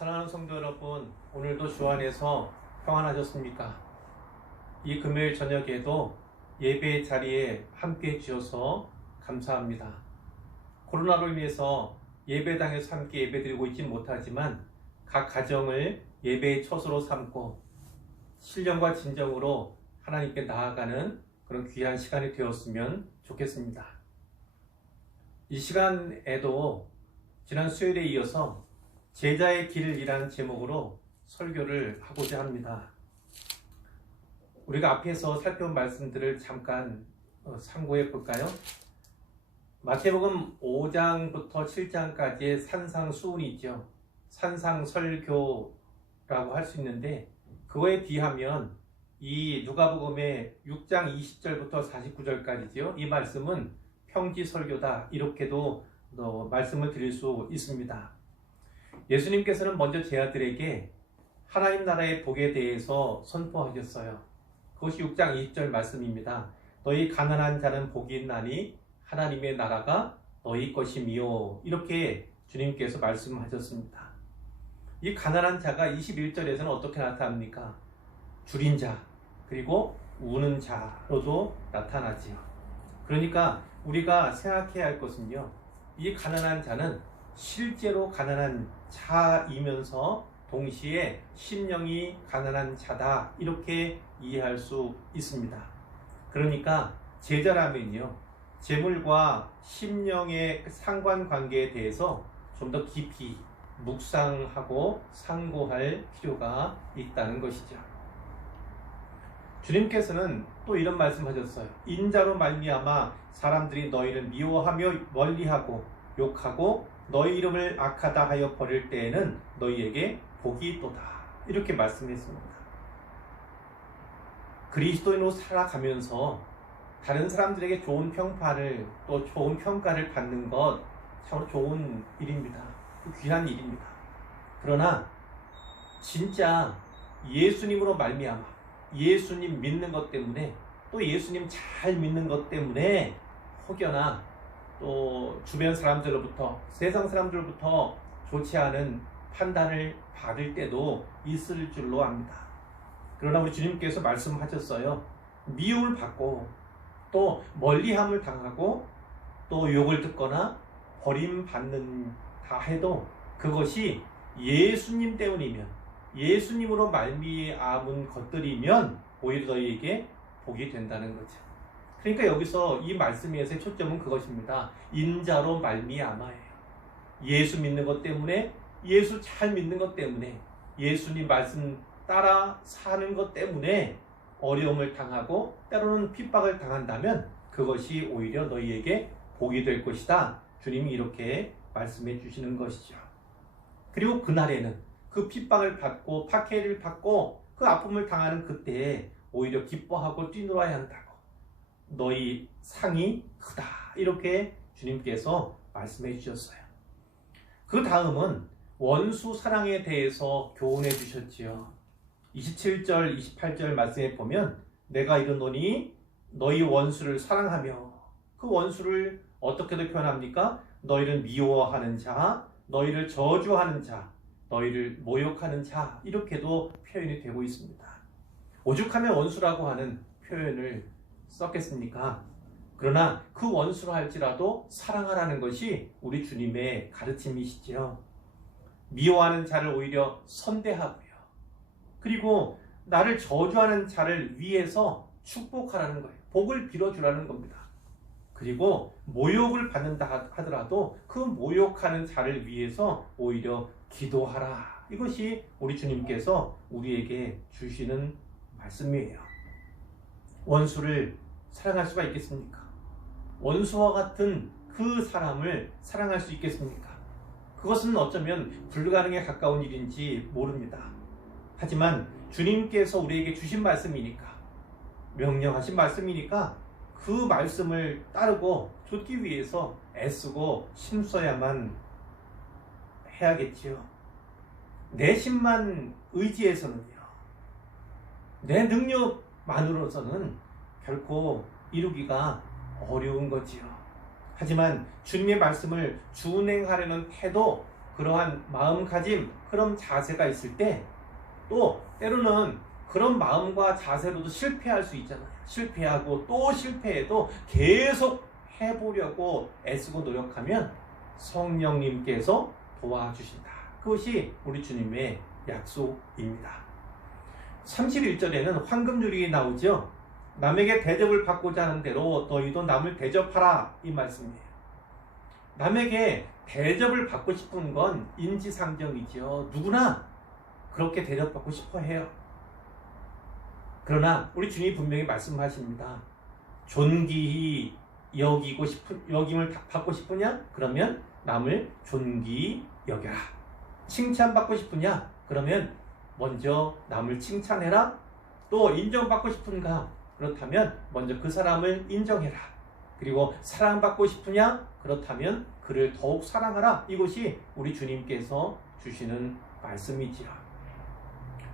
사랑하는 성도 여러분, 오늘도 주 안에서 평안하셨습니까? 이 금요일 저녁에도 예배 자리에 함께 해주셔서 감사합니다. 코로나로 인해서 예배당에서 함께 예배드리고 있진 못하지만 각 가정을 예배의 처소로 삼고 신령과 진정으로 하나님께 나아가는 그런 귀한 시간이 되었으면 좋겠습니다. 이 시간에도 지난 수요일에 이어서 제자의 길이라는 제목으로 설교를 하고자 합니다. 우리가 앞에서 살펴본 말씀들을 잠깐 참고해 볼까요? 마태복음 5장부터 7장까지의 산상수훈이 있죠. 산상설교라고 할 수 있는데 그거에 비하면 이 누가복음의 6장 20절부터 49절까지죠. 이 말씀은 평지설교다 이렇게도 말씀을 드릴 수 있습니다. 예수님께서는 먼저 제 아들에게 하나님 나라의 복에 대해서 선포하셨어요. 그것이 6장 20절 말씀입니다. 너희 가난한 자는 복이 있나니 하나님의 나라가 너희 것이미요. 이렇게 주님께서 말씀하셨습니다. 이 가난한 자가 21절에서는 어떻게 나타납니까? 줄인 자, 그리고 우는 자로도 나타나지요. 그러니까 우리가 생각해야 할 것은요, 이 가난한 자는 실제로 가난한 자이면서 동시에 심령이 가난한 자다 이렇게 이해할 수 있습니다. 그러니까 제자라면요, 재물과 심령의 상관관계에 대해서 좀 더 깊이 묵상하고 상고할 필요가 있다는 것이죠. 주님께서는 또 이런 말씀하셨어요. 인자로 말미암아 사람들이 너희를 미워하며 멀리하고 욕하고 너희 이름을 악하다 하여 버릴 때에는 너희에게 복이 있도다. 이렇게 말씀했습니다. 그리스도인으로 살아가면서 다른 사람들에게 좋은 평판을 또 좋은 평가를 받는 것 참 좋은 일입니다. 귀한 일입니다. 그러나 진짜 예수님으로 말미암아 예수님 믿는 것 때문에 또 예수님 잘 믿는 것 때문에 혹여나 또 주변 사람들로부터 세상 사람들로부터 좋지 않은 판단을 받을 때도 있을 줄로 압니다. 그러나 우리 주님께서 말씀하셨어요. 미움을 받고 또 멀리함을 당하고 또 욕을 듣거나 버림받는다 해도 그것이 예수님 때문이면 예수님으로 말미암은 것들이면 오히려 너희에게 복이 된다는 거죠. 그러니까 여기서 이 말씀에서의 초점은 그것입니다. 인자로 말미암아예요. 예수 믿는 것 때문에, 예수 잘 믿는 것 때문에, 예수님 말씀 따라 사는 것 때문에 어려움을 당하고 때로는 핍박을 당한다면 그것이 오히려 너희에게 복이 될 것이다. 주님이 이렇게 말씀해 주시는 것이죠. 그리고 그날에는 그 핍박을 받고 박해를 받고 그 아픔을 당하는 그때에 오히려 기뻐하고 뛰놀아야 한다고. 너희 상이 크다. 이렇게 주님께서 말씀해 주셨어요. 그 다음은 원수 사랑에 대해서 교훈해 주셨지요. 27절, 28절 말씀에 보면 내가 이르노니 너희 원수를 사랑하며 그 원수를 어떻게도 표현합니까? 너희를 미워하는 자, 너희를 저주하는 자, 너희를 모욕하는 자 이렇게도 표현이 되고 있습니다. 오죽하면 원수라고 하는 표현을 썼겠습니까? 그러나 그 원수로 할지라도 사랑하라는 것이 우리 주님의 가르침이시지요. 미워하는 자를 오히려 선대하고요. 그리고 나를 저주하는 자를 위해서 축복하라는 거예요. 복을 빌어주라는 겁니다. 그리고 모욕을 받는다 하더라도 그 모욕하는 자를 위해서 오히려 기도하라. 이것이 우리 주님께서 우리에게 주시는 말씀이에요. 원수를 사랑할 수가 있겠습니까? 원수와 같은 그 사람을 사랑할 수 있겠습니까? 그것은 어쩌면 불가능에 가까운 일인지 모릅니다. 하지만 주님께서 우리에게 주신 말씀이니까, 명령하신 말씀이니까 그 말씀을 따르고 좇기 위해서 애쓰고 힘써야만 해야겠지요. 내 힘만 의지해서는요, 내 능력만으로서는 결코 이루기가 어려운 거지요. 하지만 주님의 말씀을 준행하려는 태도, 그러한 마음가짐, 그런 자세가 있을 때 또 때로는 그런 마음과 자세로도 실패할 수 있잖아요. 실패하고 또 실패해도 계속 해보려고 애쓰고 노력하면 성령님께서 도와주신다. 그것이 우리 주님의 약속입니다. 31절에는 황금유리에 나오죠. 남에게 대접을 받고자 하는 대로 너희도 남을 대접하라, 이 말씀이에요. 남에게 대접을 받고 싶은 건 인지상정이죠. 누구나 그렇게 대접받고 싶어 해요. 그러나 우리 주님이 분명히 말씀하십니다. 존귀히 여김을 받고 싶으냐? 그러면 남을 존귀히 여겨라. 칭찬받고 싶으냐? 그러면 먼저 남을 칭찬해라. 또 인정받고 싶은가? 그렇다면 먼저 그 사람을 인정해라. 그리고 사랑받고 싶으냐? 그렇다면 그를 더욱 사랑하라. 이것이 우리 주님께서 주시는 말씀이지요.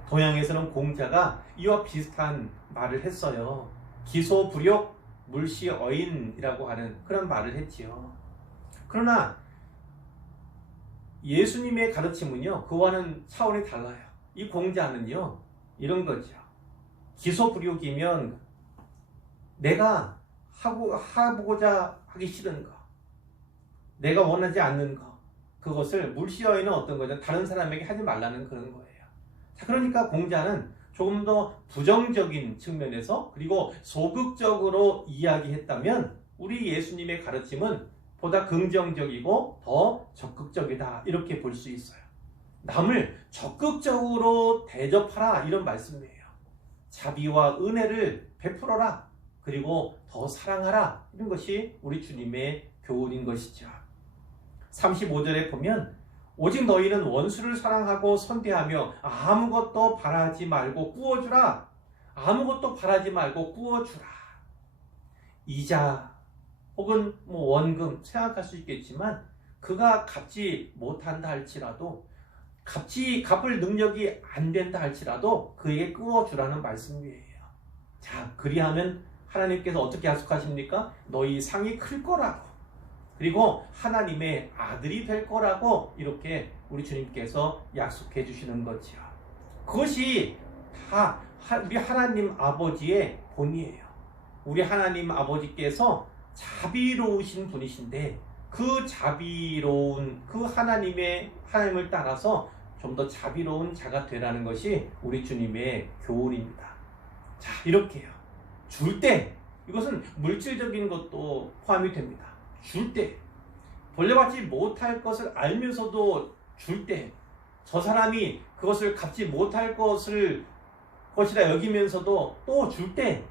동양에서는 공자가 이와 비슷한 말을 했어요. 기소불욕 물시어인이라고 하는 그런 말을 했지요. 그러나 예수님의 가르침은요, 그와는 차원이 달라요. 이 공자는요, 이런 거죠. 기소불욕이면 내가 하고자 하기 싫은 거, 내가 원하지 않는 거, 그것을 물시어인은 어떤 거죠? 다른 사람에게 하지 말라는 그런 거예요. 자, 그러니까 공자는 조금 더 부정적인 측면에서 그리고 소극적으로 이야기했다면 우리 예수님의 가르침은 보다 긍정적이고 더 적극적이다, 이렇게 볼 수 있어요. 남을 적극적으로 대접하라, 이런 말씀이에요. 자비와 은혜를 베풀어라, 그리고 더 사랑하라, 이런 것이 우리 주님의 교훈인 것이죠. 35절에 보면 오직 너희는 원수를 사랑하고 선대하며 아무것도 바라지 말고 꾸어주라. 아무것도 바라지 말고 꾸어주라. 이자 혹은 원금 생각할 수 있겠지만 그가 갚지 못한다 할지라도 갚을 능력이 안 된다 할지라도 그에게 꾸어주라는 말씀이에요. 자, 그리하면 하나님께서 어떻게 약속하십니까? 너희 상이 클 거라고, 그리고 하나님의 아들이 될 거라고 이렇게 우리 주님께서 약속해 주시는 거죠. 그것이 다 우리 하나님 아버지의 본이에요. 우리 하나님 아버지께서 자비로우신 분이신데 그 자비로운 그 하나님을 따라서 좀 더 자비로운 자가 되라는 것이 우리 주님의 교훈입니다. 자, 이렇게요. 줄 때, 이것은 물질적인 것도 포함이 됩니다. 줄 때, 돌려받지 못할 것을 알면서도 줄 때, 저 사람이 그것을 갚지 못할 것이라 여기면서도 또 줄 때,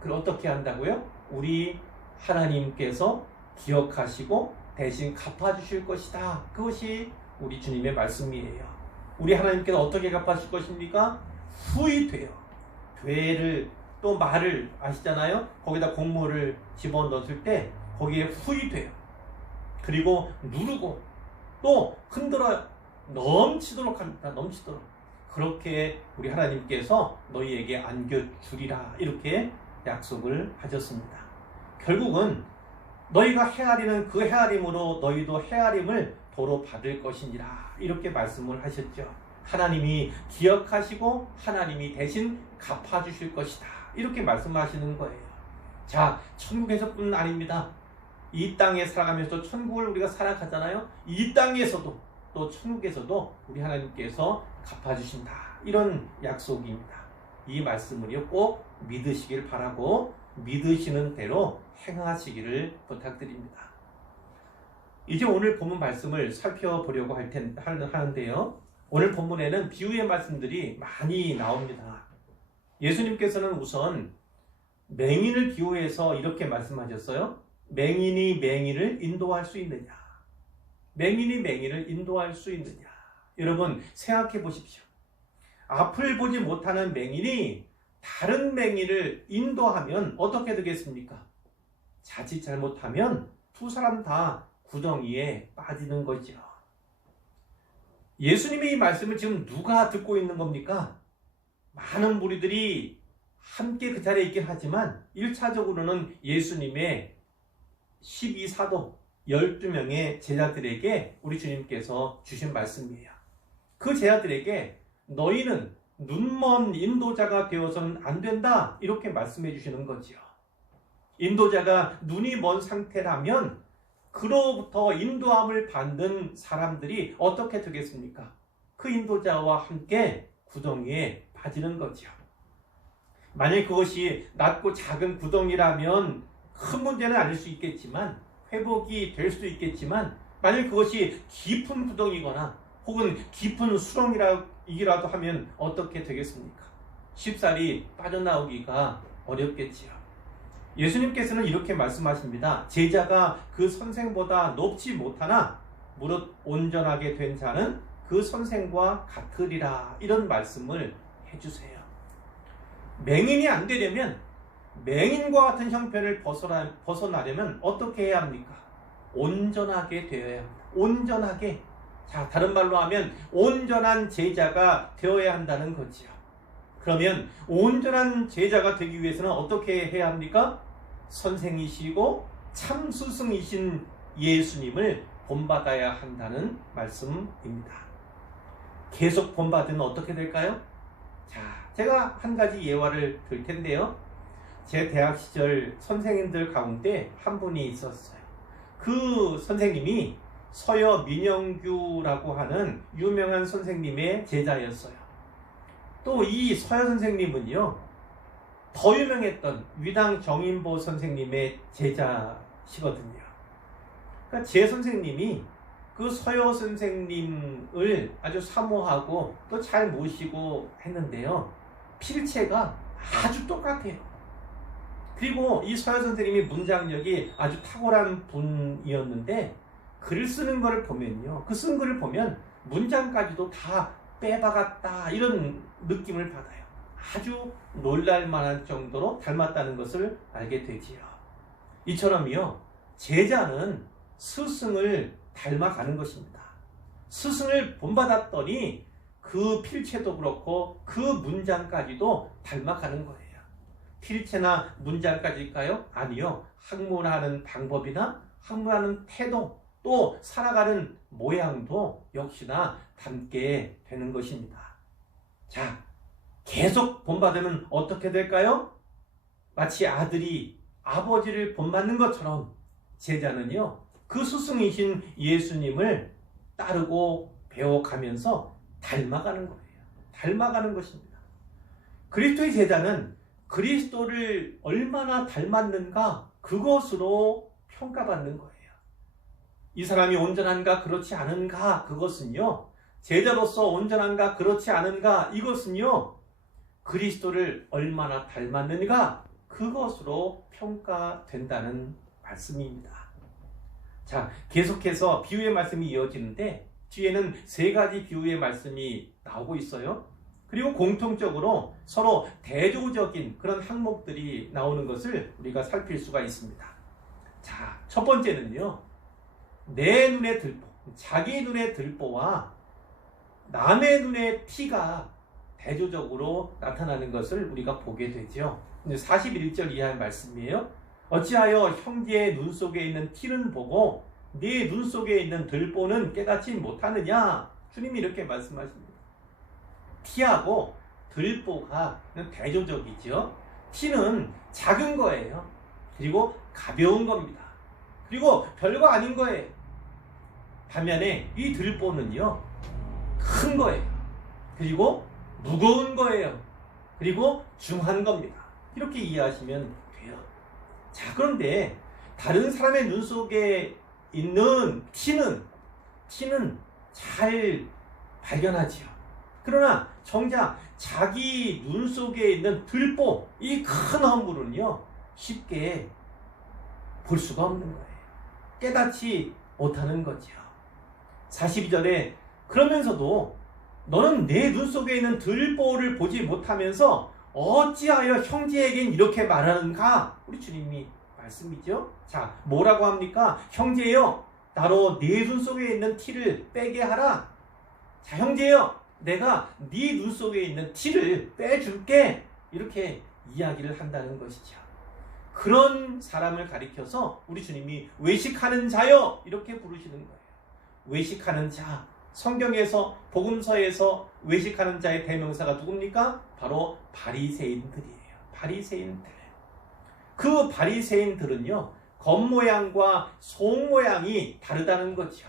그걸 어떻게 한다고요? 우리 하나님께서 기억하시고 대신 갚아주실 것이다. 그것이 우리 주님의 말씀이에요. 우리 하나님께서 어떻게 갚아주실 것입니까? 후히 되를 또 말을 아시잖아요? 거기다 곡물을 집어넣었을 때 거기에 후히 돼요. 그리고 누르고 또 흔들어 넘치도록 합니다. 넘치도록. 그렇게 우리 하나님께서 너희에게 안겨주리라, 이렇게 약속을 하셨습니다. 결국은 너희가 헤아리는 그 헤아림으로 너희도 헤아림을 도로 받을 것이니라, 이렇게 말씀을 하셨죠. 하나님이 기억하시고 하나님이 대신 갚아주실 것이다, 이렇게 말씀하시는 거예요. 자, 천국에서뿐 아닙니다. 이 땅에 살아가면서 천국을 우리가 살아가잖아요. 이 땅에서도 또 천국에서도 우리 하나님께서 갚아주신다, 이런 약속입니다. 이 말씀을요 꼭 믿으시길 바라고 믿으시는 대로 행하시기를 부탁드립니다. 이제 오늘 본문 말씀을 살펴보려고 하는데요. 오늘 본문에는 비유의 말씀들이 많이 나옵니다. 예수님께서는 우선 맹인을 비유해서 이렇게 말씀하셨어요. 맹인이 맹인을 인도할 수 있느냐? 맹인이 맹인을 인도할 수 있느냐? 여러분 생각해 보십시오. 앞을 보지 못하는 맹인이 다른 맹인을 인도하면 어떻게 되겠습니까? 자칫 잘못하면 두 사람 다 구덩이에 빠지는 거죠. 예수님의 이 말씀을 지금 누가 듣고 있는 겁니까? 많은 무리들이 함께 그 자리에 있긴 하지만 1차적으로는 예수님의 12사도, 12명의 제자들에게 우리 주님께서 주신 말씀이에요. 그 제자들에게 너희는 눈먼 인도자가 되어서는 안 된다, 이렇게 말씀해 주시는 거지요. 인도자가 눈이 먼 상태라면 그로부터 인도함을 받는 사람들이 어떻게 되겠습니까? 그 인도자와 함께 구덩이에 빠지는 거죠. 만약 그것이 낮고 작은 구덩이라면 큰 문제는 아닐 수 있겠지만, 회복이 될 수도 있겠지만, 만약 그것이 깊은 구덩이거나 혹은 깊은 수렁이라도 하면 어떻게 되겠습니까? 쉽사리 빠져나오기가 어렵겠지요. 예수님께서는 이렇게 말씀하십니다. 제자가 그 선생보다 높지 못하나 무릇 온전하게 된 자는 그 선생과 같으리라, 이런 말씀을 해주세요. 맹인이 안 되려면, 맹인과 같은 형편을 벗어나려면 어떻게 해야 합니까? 온전하게 되어야 합니다. 온전하게. 자, 다른 말로 하면 온전한 제자가 되어야 한다는 거지요. 그러면 온전한 제자가 되기 위해서는 어떻게 해야 합니까? 선생이시고 참 스승이신 예수님을 본받아야 한다는 말씀입니다. 계속 본받으면 어떻게 될까요? 자, 제가 한 가지 예화를 들 텐데요. 제 대학 시절 선생님들 가운데 한 분이 있었어요. 그 선생님이 서여 민영규라고 하는 유명한 선생님의 제자였어요. 또 이 서여 선생님은요, 더 유명했던 위당 정인보 선생님의 제자시거든요. 그러니까 제 선생님이 그 서여 선생님을 아주 사모하고 또 잘 모시고 했는데요, 필체가 아주 똑같아요. 그리고 이 서여 선생님이 문장력이 아주 탁월한 분이었는데, 글을 쓰는 것을 보면요, 그 쓴 글을 보면 문장까지도 다 빼박았다, 이런 느낌을 받아요. 아주 놀랄만한 정도로 닮았다는 것을 알게 되지요. 이처럼요, 제자는 스승을 닮아가는 것입니다. 스승을 본받았더니 그 필체도 그렇고 그 문장까지도 닮아가는 거예요. 필체나 문장까지일까요? 아니요. 학문하는 방법이나 학문하는 태도, 또 살아가는 모양도 역시나 닮게 되는 것입니다. 자, 계속 본받으면 어떻게 될까요? 마치 아들이 아버지를 본받는 것처럼 제자는요, 그 스승이신 예수님을 따르고 배워가면서 닮아가는 거예요. 닮아가는 것입니다. 그리스도의 제자는 그리스도를 얼마나 닮았는가, 그것으로 평가받는 거예요. 이 사람이 온전한가 그렇지 않은가, 그것은요, 제자로서 온전한가 그렇지 않은가, 이것은요, 그리스도를 얼마나 닮았는가, 그것으로 평가된다는 말씀입니다. 자, 계속해서 비유의 말씀이 이어지는데 뒤에는 3가지 비유의 말씀이 나오고 있어요. 그리고 공통적으로 서로 대조적인 그런 항목들이 나오는 것을 우리가 살필 수가 있습니다. 자, 첫 번째는요, 내 눈의 들보, 자기 눈의 들보와 남의 눈의 티가 대조적으로 나타나는 것을 우리가 보게 되죠. 41절 이하의 말씀이에요. 어찌하여 형제의 눈 속에 있는 티는 보고 네 눈 속에 있는 들보는 깨닫지 못하느냐? 주님이 이렇게 말씀하십니다. 티하고 들보가 대조적이죠. 티는 작은 거예요. 그리고 가벼운 겁니다. 그리고 별거 아닌 거예요. 반면에 이 들보는요, 큰 거예요. 그리고 무거운 거예요. 그리고 중한 겁니다. 이렇게 이해하시면 돼요. 자, 그런데 다른 사람의 눈 속에 있는 티는 잘 발견하지요. 그러나 정작 자기 눈 속에 있는 들보, 이 큰 허물은요, 쉽게 볼 수가 없는 거예요. 깨닫지 못하는 거죠. 42절에 그러면서도 너는 내 눈 속에 있는 들보를 보지 못하면서 어찌하여 형제에겐 이렇게 말하는가? 우리 주님이 말씀이죠. 자, 뭐라고 합니까? 형제여, 나로 네 눈 속에 있는 티를 빼게 하라. 자, 형제여, 내가 네 눈 속에 있는 티를 빼줄게. 이렇게 이야기를 한다는 것이죠. 그런 사람을 가리켜서 우리 주님이 외식하는 자여 이렇게 부르시는 거예요. 외식하는 자. 성경에서 복음서에서 외식하는 자의 대명사가 누굽니까? 바로 바리새인들이에요. 바리새인들. 그 바리새인들은요, 겉모양과 속모양이 다르다는 거죠.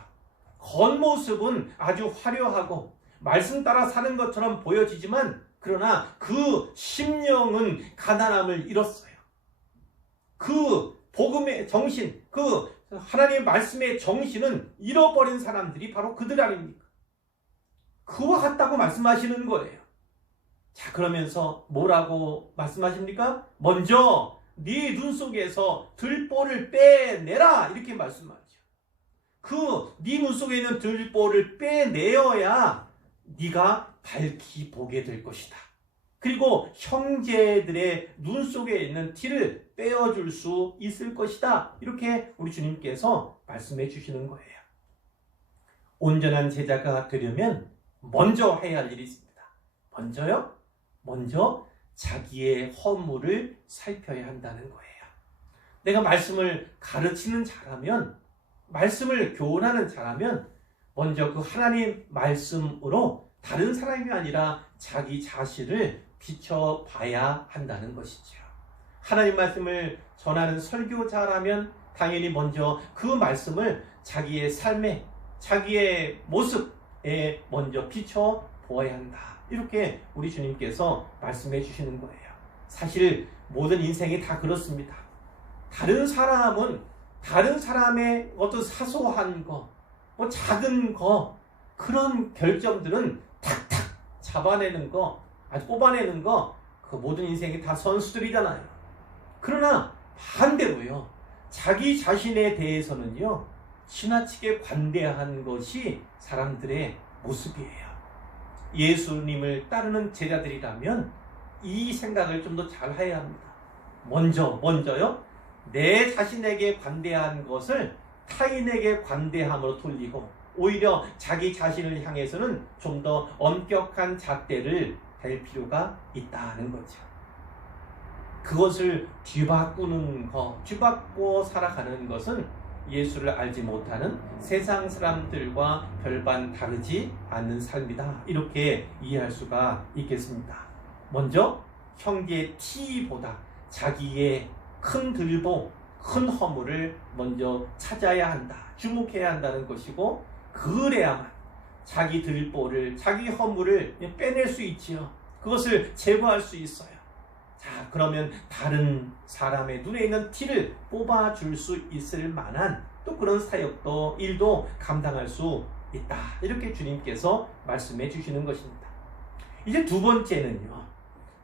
겉모습은 아주 화려하고 말씀 따라 사는 것처럼 보여지지만 그러나 그 심령은 가난함을 잃었어요. 그 복음의 정신, 그 하나님의 말씀의 정신은 잃어버린 사람들이 바로 그들 아닙니까? 그와 같다고 말씀하시는 거예요. 자, 그러면서 뭐라고 말씀하십니까? 먼저 네 눈 속에서 들보를 빼내라 이렇게 말씀하죠. 그 네 눈 속에 있는 들보를 빼내어야 네가 밝히 보게 될 것이다. 그리고 형제들의 눈 속에 있는 티를 떼어줄 수 있을 것이다. 이렇게 우리 주님께서 말씀해 주시는 거예요. 온전한 제자가 되려면 먼저 해야 할 일이 있습니다. 먼저요? 먼저 자기의 허물을 살펴야 한다는 거예요. 내가 말씀을 가르치는 자라면, 말씀을 교훈하는 자라면 먼저 그 하나님 말씀으로 다른 사람이 아니라 자기 자신을 비춰봐야 한다는 것이죠. 하나님 말씀을 전하는 설교자라면 당연히 먼저 그 말씀을 자기의 삶에, 자기의 모습에 먼저 비춰보아야 한다. 이렇게 우리 주님께서 말씀해 주시는 거예요. 사실 모든 인생이 다 그렇습니다. 다른 사람은 다른 사람의 어떤 사소한 거, 뭐 작은 거, 그런 결점들은 탁탁 잡아내는 거, 아주 뽑아내는 거, 그 모든 인생이 다 선수들이잖아요. 그러나 반대로요, 자기 자신에 대해서는요, 지나치게 관대한 것이 사람들의 모습이에요. 예수님을 따르는 제자들이라면 이 생각을 좀 더 잘 해야 합니다. 먼저요, 내 자신에게 관대한 것을 타인에게 관대함으로 돌리고 오히려 자기 자신을 향해서는 좀 더 엄격한 잣대를 댈 필요가 있다는 거죠. 그것을 뒤바꾸어 살아가는 것은 예수를 알지 못하는 세상 사람들과 별반 다르지 않는 삶이다. 이렇게 이해할 수가 있겠습니다. 먼저 형제의 티보다 자기의 큰 들보, 큰 허물을 먼저 찾아야 한다. 주목해야 한다는 것이고, 그래야만 자기 들보를, 자기 허물을 빼낼 수 있지요. 그것을 제거할 수 있어요. 자, 그러면 다른 사람의 눈에 있는 티를 뽑아줄 수 있을 만한 또 그런 사역도, 일도 감당할 수 있다. 이렇게 주님께서 말씀해 주시는 것입니다. 이제 두 번째는요,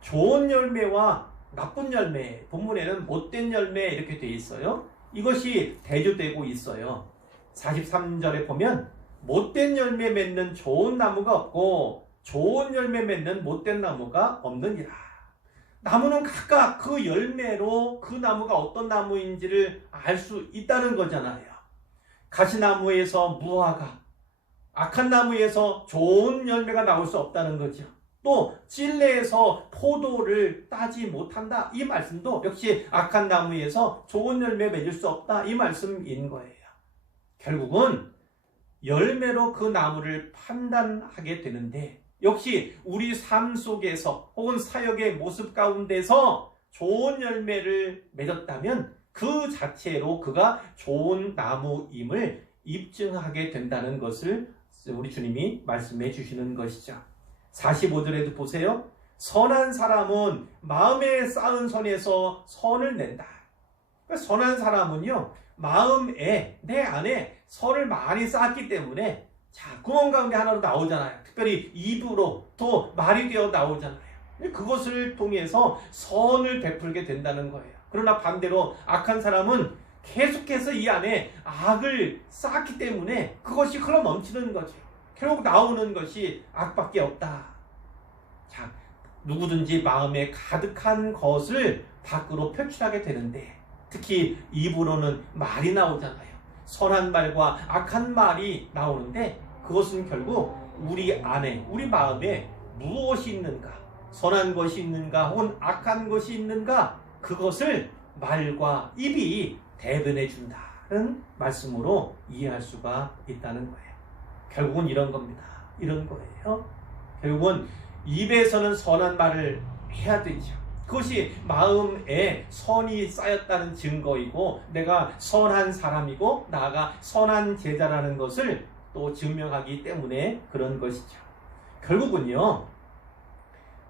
좋은 열매와 나쁜 열매, 본문에는 못된 열매 이렇게 되어 있어요. 이것이 대조되고 있어요. 43절에 보면 못된 열매 맺는 좋은 나무가 없고 좋은 열매 맺는 못된 나무가 없느니라. 나무는 각각 그 열매로 그 나무가 어떤 나무인지를 알 수 있다는 거잖아요. 가시나무에서 무화과, 악한 나무에서 좋은 열매가 나올 수 없다는 거죠. 또 찔레에서 포도를 따지 못한다. 이 말씀도 역시 악한 나무에서 좋은 열매 맺을 수 없다. 이 말씀인 거예요. 결국은 열매로 그 나무를 판단하게 되는데, 역시 우리 삶 속에서 혹은 사역의 모습 가운데서 좋은 열매를 맺었다면 그 자체로 그가 좋은 나무임을 입증하게 된다는 것을 우리 주님이 말씀해 주시는 것이죠. 45절에도 보세요. 선한 사람은 마음에 쌓은 선에서 선을 낸다. 그러니까 선한 사람은요, 마음에, 내 안에 선을 많이 쌓았기 때문에 자, 구멍 가운데 하나로 나오잖아요. 특별히 입으로 또 말이 되어 나오잖아요. 그것을 통해서 선을 베풀게 된다는 거예요. 그러나 반대로 악한 사람은 계속해서 이 안에 악을 쌓았기 때문에 그것이 흘러 넘치는 거죠. 결국 나오는 것이 악밖에 없다. 자, 누구든지 마음에 가득한 것을 밖으로 표출하게 되는데, 특히 입으로는 말이 나오잖아요. 선한 말과 악한 말이 나오는데, 그것은 결국 우리 안에, 우리 마음에 무엇이 있는가, 선한 것이 있는가 혹은 악한 것이 있는가, 그것을 말과 입이 대변해 준다는 말씀으로 이해할 수가 있다는 거예요. 결국은 이런 겁니다. 이런 거예요. 결국은 입에서는 선한 말을 해야 되죠. 그것이 마음에 선이 쌓였다는 증거이고 내가 선한 사람이고 나아가 선한 제자라는 것을 또 증명하기 때문에 그런 것이죠. 결국은요,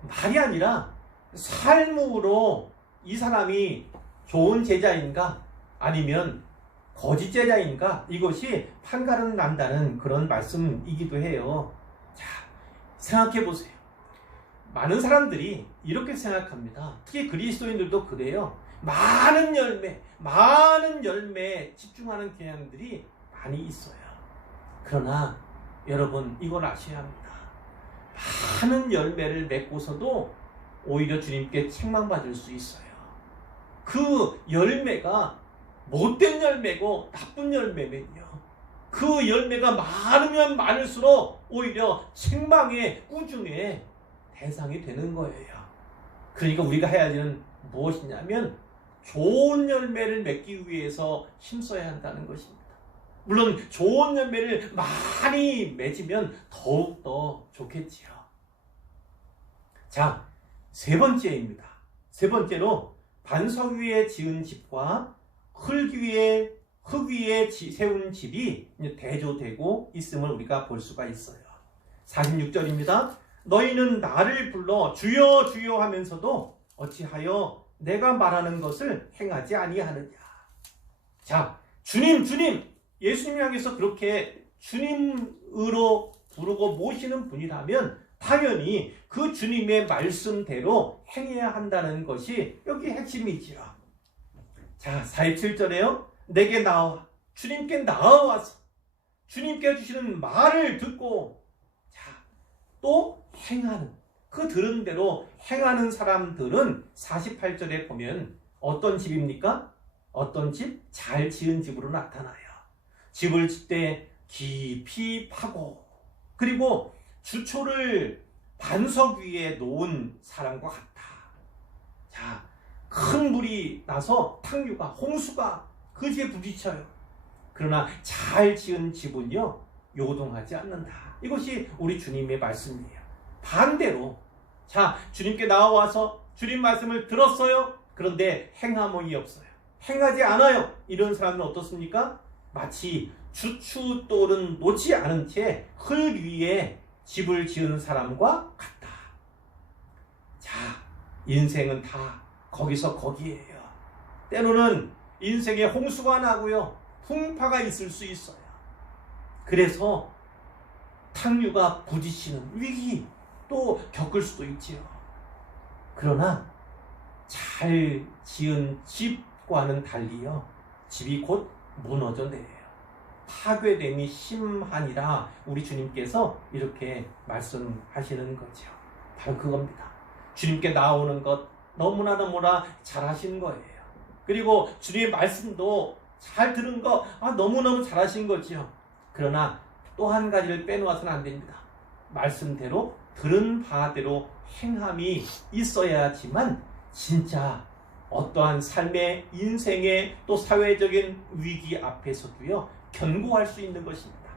말이 아니라 삶으로 이 사람이 좋은 제자인가 아니면 거짓 제자인가 이것이 판가름 난다는 그런 말씀이기도 해요. 자, 생각해 보세요. 많은 사람들이 이렇게 생각합니다. 특히 그리스도인들도 그래요. 많은 열매에 집중하는 경향들이 많이 있어요. 그러나 여러분 이걸 아셔야 합니다. 많은 열매를 맺고서도 오히려 주님께 책망받을 수 있어요. 그 열매가 못된 열매고 나쁜 열매면요, 그 열매가 많으면 많을수록 오히려 책망의 꾸중의 대상이 되는 거예요. 그러니까 우리가 해야 할 일은 무엇이냐면 좋은 열매를 맺기 위해서 힘써야 한다는 것입니다. 물론 좋은 열매를 많이 맺으면 더욱더 좋겠지요. 자, 세 번째입니다. 세 번째로 반석 위에 지은 집과 흙 위에 세운 집이 대조되고 있음을 우리가 볼 수가 있어요. 46절입니다. 너희는 나를 불러 주여 주여 하면서도 어찌하여 내가 말하는 것을 행하지 아니하느냐. 자, 주님 예수님 향해서 그렇게 주님으로 부르고 모시는 분이라면 당연히 그 주님의 말씀대로 행해야 한다는 것이 여기 핵심이지요. 자, 47절에요. 내게 나와 주님께 나와서 주님께 주시는 말을 듣고 또 행하는, 그 들은 대로 행하는 사람들은 48절에 보면 어떤 집입니까? 어떤 집? 잘 지은 집으로 나타나요. 집을 짓 때 깊이 파고 그리고 주초를 반석 위에 놓은 사람과 같다. 자, 큰 물이 나서 탕류가, 홍수가 그 집에 부딪혀요. 그러나 잘 지은 집은요, 요동하지 않는다. 이것이 우리 주님의 말씀이에요. 반대로, 자, 주님께 나와서 주님 말씀을 들었어요. 그런데 행함이 없어요. 행하지 않아요. 이런 사람은 어떻습니까? 마치 주춧돌은 놓지 않은 채 흙 위에 집을 지은 사람과 같다. 자, 인생은 다 거기서 거기에요. 때로는 인생에 홍수가 나고요, 풍파가 있을 수 있어요. 그래서 탕류가 부딪히는 위기 또 겪을 수도 있지요. 그러나 잘 지은 집과는 달리요, 집이 곧 무너져 내려요. 파괴됨이 심하니라 우리 주님께서 이렇게 말씀하시는 거죠. 바로 그겁니다. 주님께 나오는 것 너무나 잘하신 거예요. 그리고 주님의 말씀도 잘 들은 거 너무너무 잘하신 거죠. 그러나 또 한 가지를 빼놓아서는 안 됩니다. 말씀대로 들은 바대로 행함이 있어야지만 진짜 어떠한 삶의, 인생의 또 사회적인 위기 앞에서도요, 견고할 수 있는 것입니다.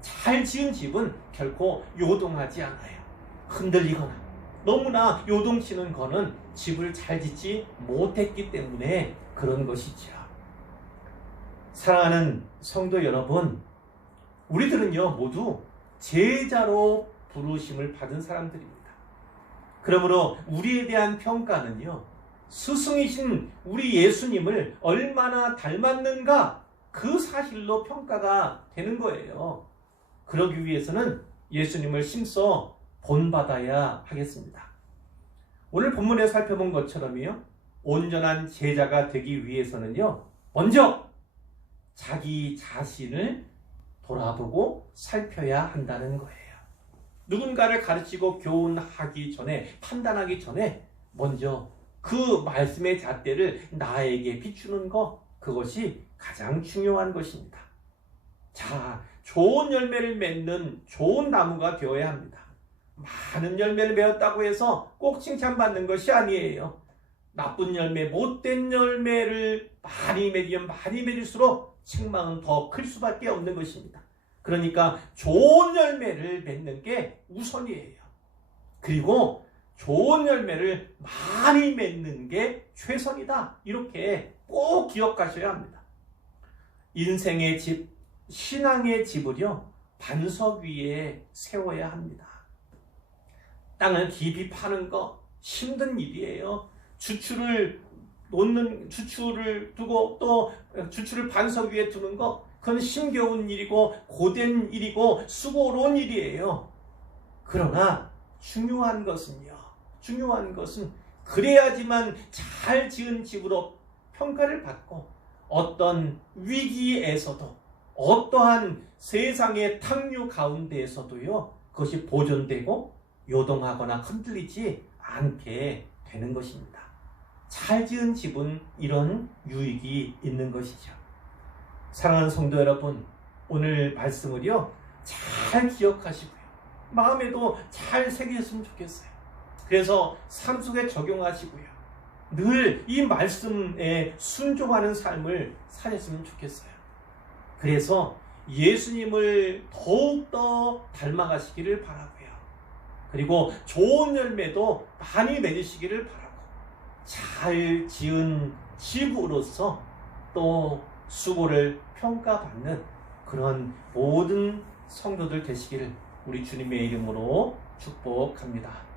잘 지은 집은 결코 요동하지 않아요. 흔들리거나 너무나 요동치는 거는 집을 잘 짓지 못했기 때문에 그런 것이죠. 사랑하는 성도 여러분, 우리들은요 모두 제자로 부르심을 받은 사람들입니다. 그러므로 우리에 대한 평가는요, 스승이신 우리 예수님을 얼마나 닮았는가 그 사실로 평가가 되는 거예요. 그러기 위해서는 예수님을 심써 본받아야 하겠습니다. 오늘 본문에 살펴본 것처럼요, 온전한 제자가 되기 위해서는요, 먼저 자기 자신을 돌아보고 살펴야 한다는 거예요. 누군가를 가르치고 교훈하기 전에, 판단하기 전에 먼저 그 말씀의 잣대를 나에게 비추는 것, 그것이 가장 중요한 것입니다. 자, 좋은 열매를 맺는 좋은 나무가 되어야 합니다. 많은 열매를 맺었다고 해서 꼭 칭찬받는 것이 아니에요. 나쁜 열매, 못된 열매를 많이 맺으면 많이 맺을수록 책망은 더 클 수밖에 없는 것입니다. 그러니까 좋은 열매를 맺는 게 우선이에요. 그리고 좋은 열매를 많이 맺는 게 최선이다. 이렇게 꼭 기억하셔야 합니다. 인생의 집, 신앙의 집을요, 반석 위에 세워야 합니다. 땅을 깊이 파는 거 힘든 일이에요. 주추를 두고 또 주추를 반석 위에 두는 거, 그건 힘겨운 일이고 고된 일이고 수고로운 일이에요. 그러나 중요한 것은 그래야지만 잘 지은 집으로 평가를 받고 어떤 위기에서도 어떠한 세상의 탕류 가운데에서도요, 그것이 보존되고 요동하거나 흔들리지 않게 되는 것입니다. 잘 지은 집은 이런 유익이 있는 것이죠. 사랑하는 성도 여러분, 오늘 말씀을요, 잘 기억하시고요, 마음에도 잘 새기셨으면 좋겠어요. 그래서 삶 속에 적용하시고요, 늘 이 말씀에 순종하는 삶을 사셨으면 좋겠어요. 그래서 예수님을 더욱더 닮아가시기를 바라고요. 그리고 좋은 열매도 많이 맺으시기를 바라고, 잘 지은 집으로서 또 수고를 평가받는 그런 모든 성도들 되시기를 우리 주님의 이름으로 축복합니다.